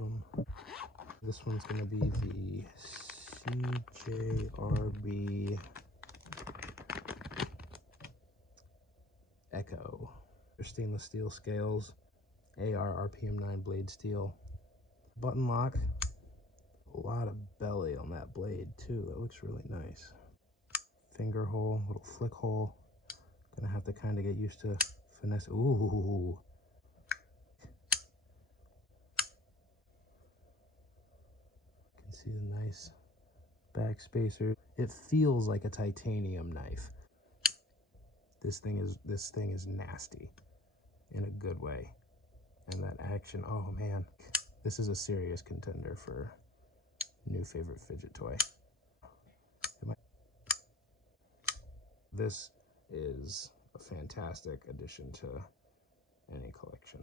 of them. This one's going to be the CJRB Echo. They're stainless steel scales, AR RPM 9 blade steel. Button lock. A lot of belly on that blade too. That looks really nice. Finger hole, little flick hole. Gonna have to kind of get used to finesse. Ooh. You can see the nice back spacer. It feels like a titanium knife. This thing is nasty in a good way. And that action, oh man. This is a serious contender for new favorite fidget toy. This is a fantastic addition to any collection.